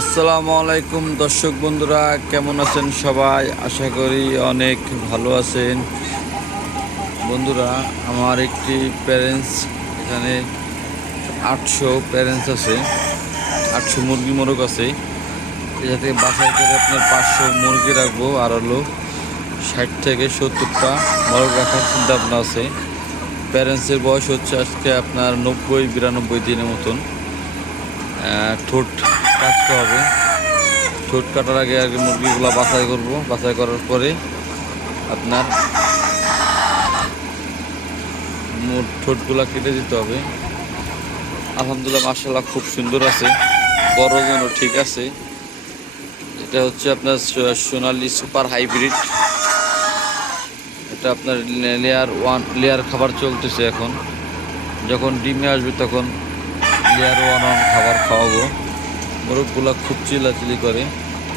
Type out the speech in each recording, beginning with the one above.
আসসালামু আলাইকুম দর্শক বন্ধুরা, কেমন আছেন সবাই? আশা করি অনেক ভালো আছেন। বন্ধুরা, আমার একটি প্যারেন্টস এখানে 800 প্যারেন্টস আছে, 800 মুরগি মোরগ আছে। এটা থেকে বাছাই করে আপনার 500 মুরগি রাখবো, আর হলো 60 থেকে 70টা মোরগ রাখার চিন্তা ভাবনা আছে। প্যারেন্টসের বয়স হচ্ছে আজকে আপনার 90-92 দিনের মতন। ঠোঁট কাটতে হবে। ঠোঁট কাটার আগে আগে মুরগিগুলো বাছাই করব। বাছাই করার পরে আপনার ঠোঁটগুলো কেটে দিতে হবে। আলহামদুলিল্লাহ, মাশাআল্লাহ খুব সুন্দর আছে, বড় ওজনও ঠিক আছে। এটা হচ্ছে আপনার সোনালি সুপার হাইব্রিড। এটা আপনার লেয়ার খাবার চলতেছে এখন। যখন ডিমে আসবে তখন লেয়ার 1 খাবার খাওয়াবো। মোরগগুলা খুব চিল্লাচিল্লি করে।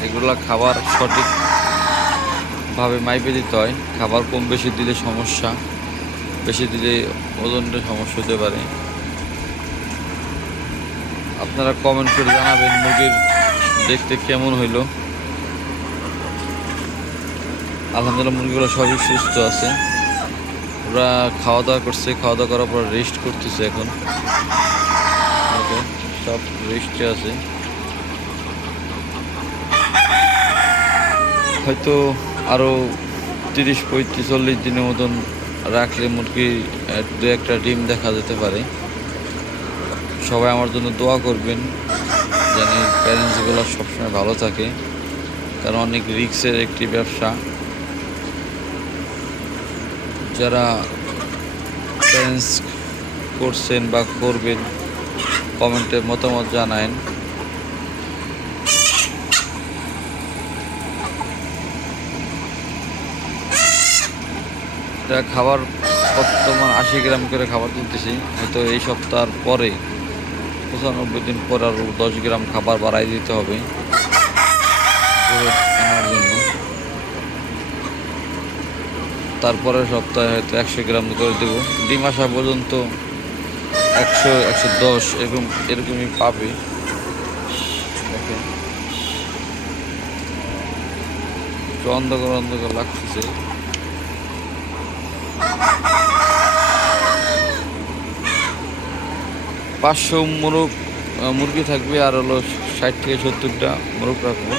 এগুলা খাবার সঠিকভাবে মাইপে দিতে হয়। খাবার কম বেশি দিলে সমস্যা, বেশি দিলে ওজনের সমস্যা হতে পারে। আপনারা কমেন্ট করে জানাবেন মুরগির দেখতে কেমন হইলো। আলহামদুলিল্লাহ, মুরগিগুলো সবই সুস্থ আছে। ওরা খাওয়া দাওয়া করছে, খাওয়া দাওয়া করার পর রেস্ট করতেছে এখন। সব রেস্টে আছে। হয়তো আরও 30-40 দিনের মতন রাখলে মুরগি 2-1টা ডিম দেখা যেতে পারে। সবাই আমার জন্য দোয়া করবেন, যেন প্যারেন্টসগুলো সবসময় ভালো থাকে, কারণ অনেক রিস্কের একটি ব্যবসা। যারা প্যারেন্টস করছেন বা করবেন, কমেন্টে মতামত জানায়েন। এটা খাবার বর্তমান 80 গ্রাম করে খাবার দিতেছি। হয়তো এই সপ্তাহের পরে 95 দিন পর আরও 10 গ্রাম খাবার বাড়াই দিতে হবে আনার জন্য। তারপরের সপ্তাহে হয়তো 100 গ্রাম করে দেবো। ডিম আসা পর্যন্ত 100-110 এরকমই পাবে। দেখেন, অন্ধকার অন্ধকার লাগতেছে। পাঁচশো মুরগি থাকবে, আর হলো 60 থেকে 70টা মোরগ রাখবো।